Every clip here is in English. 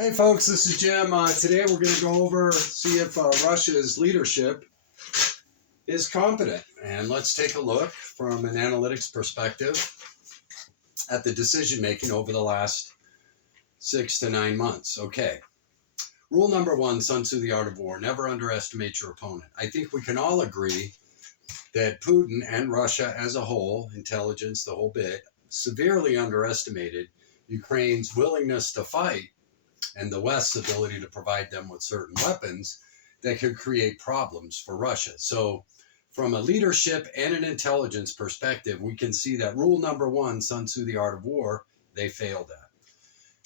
Hey folks, this is Jim. Today we're going to go over, see if Russia's leadership is competent. And let's take a look from an analytics perspective at the decision making over the last 6 to 9 months. Okay. Rule number 1, Sun Tzu, The Art of War, never underestimate your opponent. I think we can all agree that Putin and Russia as a whole, intelligence, the whole bit, severely underestimated Ukraine's willingness to fight and the West's ability to provide them with certain weapons that could create problems for Russia. So from a leadership and an intelligence perspective, we can see that rule number 1, Sun Tzu, The Art of War, they failed at.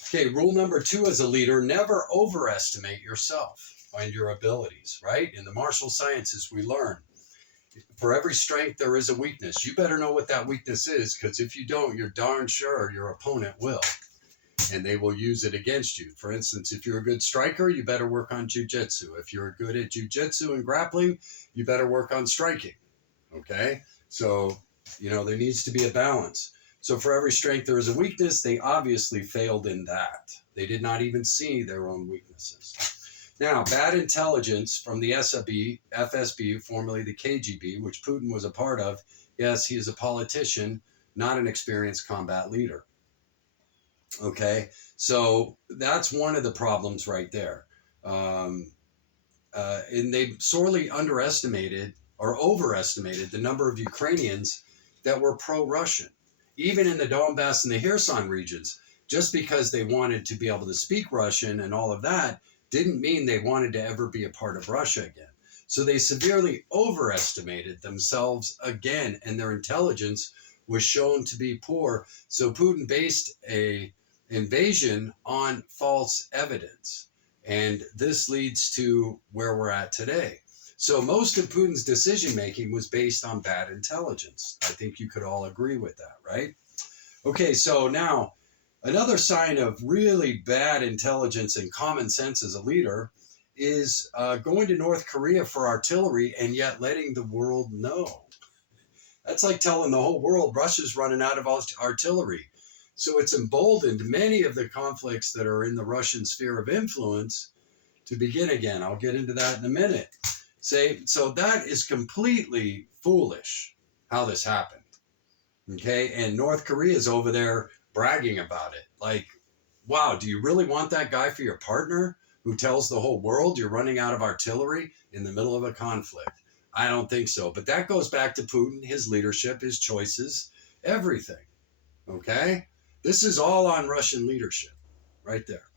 Okay, rule number 2 as a leader, never overestimate yourself and your abilities, right? In the martial sciences, we learn for every strength, there is a weakness. You better know what that weakness is, because if you don't, you're darn sure your opponent will. And they will use it against you. For instance, if you're a good striker, you better work on jiu-jitsu. If you're good at jiu-jitsu and grappling, you better work on striking. Okay? So, there needs to be a balance. So for every strength, there is a weakness. They obviously failed in that. They did not even see their own weaknesses. Now, bad intelligence from the FSB, formerly the KGB, which Putin was a part of. Yes, he is a politician, not an experienced combat leader. Okay, so that's one of the problems right there. And they sorely underestimated or overestimated the number of Ukrainians that were pro-Russian. Even in the Donbass and the Kherson regions, just because they wanted to be able to speak Russian and all of that didn't mean they wanted to ever be a part of Russia again. So they severely overestimated themselves again, and their intelligence was shown to be poor. So Putin based a invasion on false evidence. And this leads to where we're at today. So most of Putin's decision making was based on bad intelligence. I think you could all agree with that, right? Okay, so now another sign of really bad intelligence and common sense as a leader is going to North Korea for artillery and yet letting the world know. That's like telling the whole world Russia's running out of artillery. So it's emboldened many of the conflicts that are in the Russian sphere of influence to begin again. I'll get into that in a minute. So that is completely foolish how this happened. Okay, and North Korea is over there bragging about it. Like, wow, do you really want that guy for your partner who tells the whole world you're running out of artillery in the middle of a conflict? I don't think so. But that goes back to Putin, his leadership, his choices, everything. Okay? This is all on Russian leadership right there.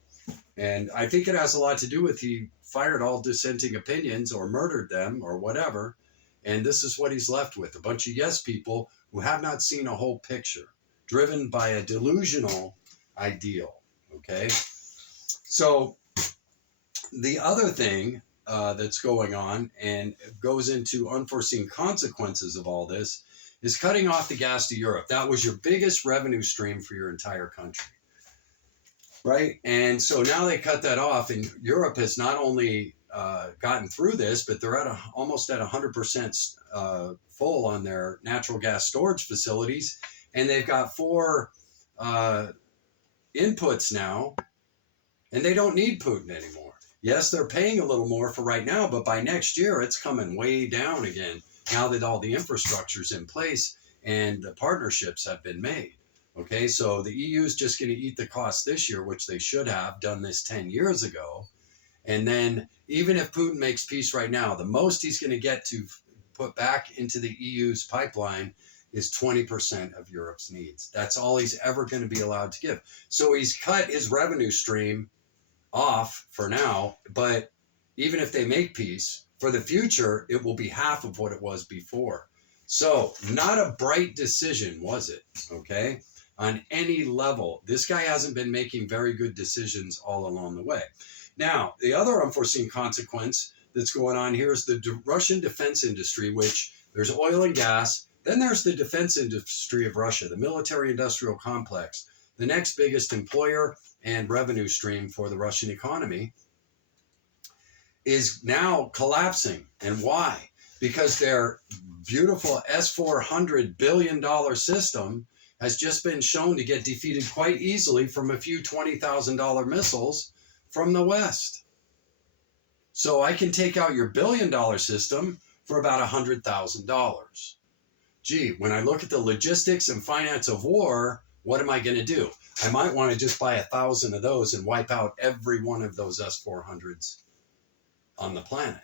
And I think it has a lot to do with he fired all dissenting opinions or murdered them or whatever. And this is what he's left with, a bunch of yes people who have not seen a whole picture, driven by a delusional ideal. Okay? So the other thing that's going on and goes into unforeseen consequences of all this is cutting off the gas to Europe. That was your biggest revenue stream for your entire country, right? And so now they cut that off, and Europe has not only gotten through this, but they're at almost at 100% full on their natural gas storage facilities, and they've got 4 inputs now, and they don't need Putin anymore. Yes, they're paying a little more for right now, but by next year, it's coming way down again. Now that all the infrastructure's in place and the partnerships have been made. Okay, so the EU is just going to eat the cost this year, which they should have done this 10 years ago. And then even if Putin makes peace right now, the most he's going to get to put back into the EU's pipeline is 20% of Europe's needs. That's all he's ever going to be allowed to give. So he's cut his revenue stream off for now, but even if they make peace, for the future, it will be half of what it was before. So not a bright decision, was it? Okay? On any level. This guy hasn't been making very good decisions all along the way. Now, the other unforeseen consequence that's going on here is the Russian defense industry, which there's oil and gas. Then there's the defense industry of Russia, the military-industrial complex, the next biggest employer and revenue stream for the Russian economy, is now collapsing. And why? Because their beautiful S-400 billion system has just been shown to get defeated quite easily from a few $20,000 missiles from the West. So I can take out your $1 billion system for about $100,000. Gee, when I look at the logistics and finance of war, what am I going to do? I might want to just buy 1,000 of those and wipe out every one of those S-400s on the planet.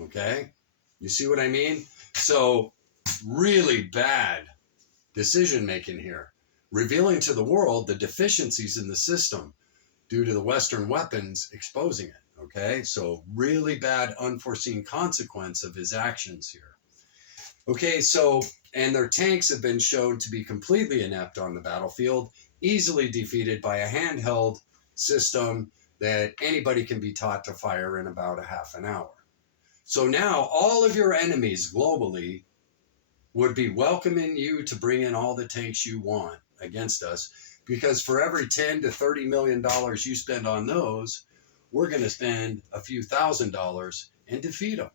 Okay? You see what I mean? So really bad decision making here, revealing to the world the deficiencies in the system due to the Western weapons exposing it. Okay? So really bad unforeseen consequence of his actions here. Okay, so, and their tanks have been shown to be completely inept on the battlefield, easily defeated by a handheld system that anybody can be taught to fire in about a half an hour. So now all of your enemies globally would be welcoming you to bring in all the tanks you want against us, because for every $10 to $30 million you spend on those, we're going to spend a few $1,000s and defeat them.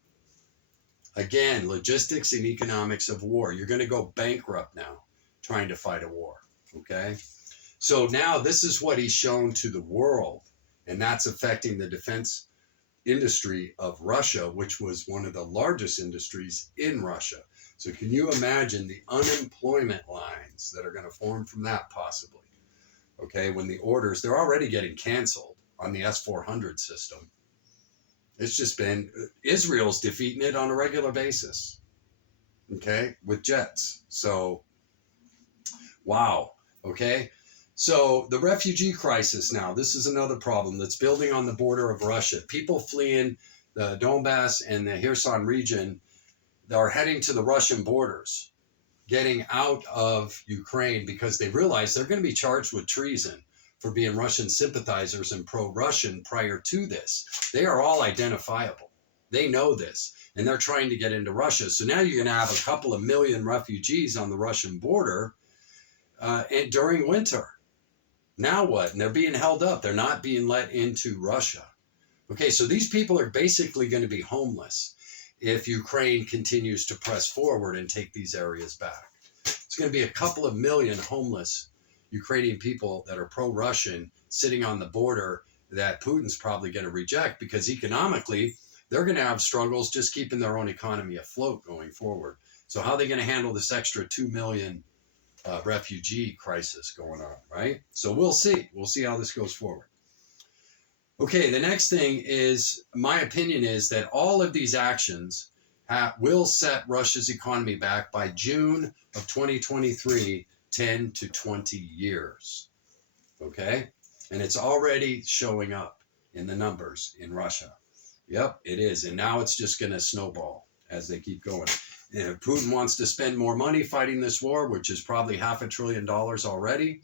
Again, logistics and economics of war. You're going to go bankrupt now trying to fight a war, okay? So now this is what he's shown to the world, and that's affecting the defense industry of Russia, which was one of the largest industries in Russia. So can you imagine the unemployment lines that are going to form from that possibly? Okay, when the orders, they're already getting canceled on the S-400 system. It's just been, Israel's defeating it on a regular basis, okay, with jets. So, wow, okay. So the refugee crisis now, this is another problem that's building on the border of Russia. People fleeing the Donbass and the Kherson region, they are heading to the Russian borders, getting out of Ukraine because they realize they're going to be charged with treason for being Russian sympathizers and pro-Russian prior to this. They are all identifiable. They know this, and they're trying to get into Russia. So now you're going to have a couple of million refugees on the Russian border and during winter. Now what? And they're being held up. They're not being let into Russia. Okay, so these people are basically going to be homeless if Ukraine continues to press forward and take these areas back. It's going to be a couple of million homeless Ukrainian people that are pro-Russian sitting on the border that Putin's probably going to reject, because economically they're going to have struggles just keeping their own economy afloat going forward. So how are they going to handle this extra 2 million refugee crisis going on, right? So we'll see. We'll see how this goes forward. Okay, the next thing is, my opinion is that all of these actions will set Russia's economy back by June of 2023, 10 to 20 years, okay? And it's already showing up in the numbers in Russia. Yep, it is. And now it's just going to snowball as they keep going. And if Putin wants to spend more money fighting this war, which is probably $500 billion already,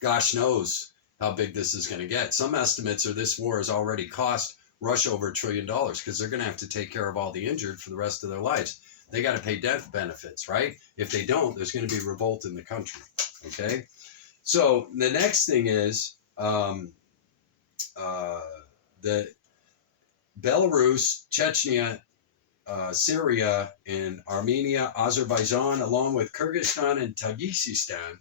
gosh knows how big this is going to get. Some estimates are this war has already cost Russia over $1 trillion, because they're going to have to take care of all the injured for the rest of their lives. They got to pay death benefits, right? If they don't, there's going to be revolt in the country, okay? So the next thing is the Belarus, Chechnya, Syria, and Armenia, Azerbaijan, along with Kyrgyzstan and Tajikistan,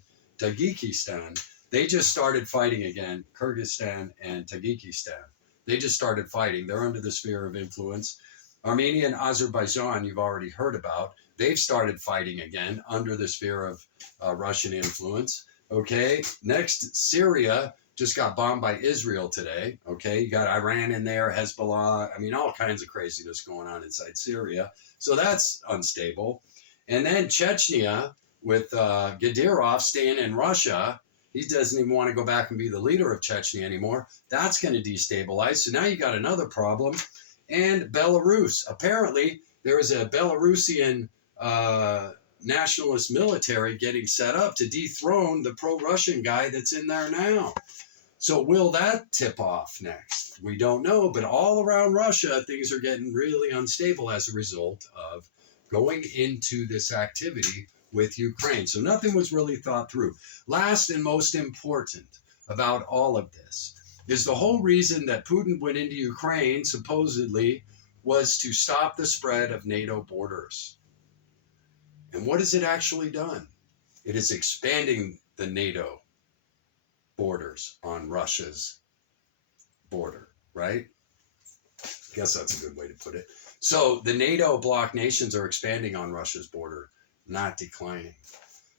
they just started fighting again. Kyrgyzstan and Tajikistan, they just started fighting. They're under the sphere of influence. Armenia and Azerbaijan, you've already heard about. They've started fighting again under the sphere of Russian influence. Okay, next, Syria just got bombed by Israel today. Okay, you got Iran in there, Hezbollah. I mean, all kinds of craziness going on inside Syria. So that's unstable. And then Chechnya with Gadyrov staying in Russia. He doesn't even want to go back and be the leader of Chechnya anymore. That's going to destabilize. So now you got another problem. And Belarus. Apparently, there is a Belarusian nationalist military getting set up to dethrone the pro-Russian guy that's in there now. So will that tip off next? We don't know, but all around Russia, things are getting really unstable as a result of going into this activity with Ukraine. So nothing was really thought through. Last and most important about all of this is the whole reason that Putin went into Ukraine, supposedly, was to stop the spread of NATO borders. And what has it actually done? It is expanding the NATO borders on Russia's border, right? I guess that's a good way to put it. So the NATO bloc nations are expanding on Russia's border, not declining.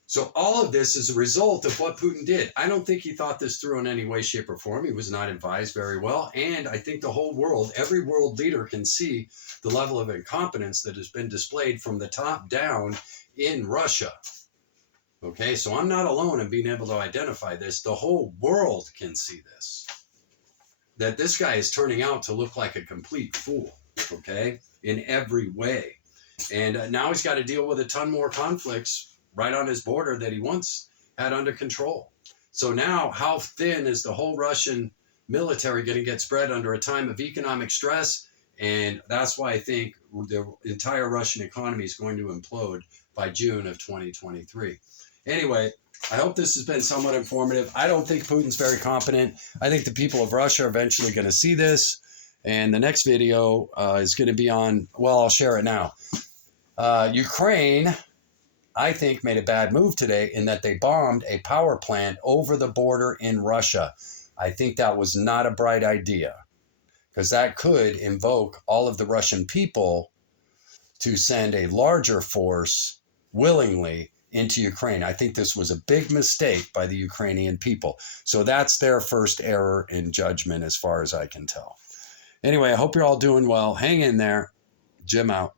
So all of this is a result of what Putin did. I don't think he thought this through in any way, shape, or form. He was not advised very well. And I think the whole world, every world leader can see the level of incompetence that has been displayed from the top down in Russia. Okay, so I'm not alone in being able to identify this. The whole world can see this. That this guy is turning out to look like a complete fool, okay, in every way. And now he's got to deal with a ton more conflicts right on his border that he once had under control. So now, how thin is the whole Russian military going to get spread under a time of economic stress? And that's why I think the entire Russian economy is going to implode by June of 2023. Anyway, I hope this has been somewhat informative. I don't think Putin's very competent. I think the people of Russia are eventually going to see this. And the next video is going to be on, well, I'll share it now. Ukraine, I think, made a bad move today in that they bombed a power plant over the border in Russia. I think that was not a bright idea because that could invoke all of the Russian people to send a larger force willingly into Ukraine. I think this was a big mistake by the Ukrainian people. So that's their first error in judgment as far as I can tell. Anyway, I hope you're all doing well. Hang in there. Jim out.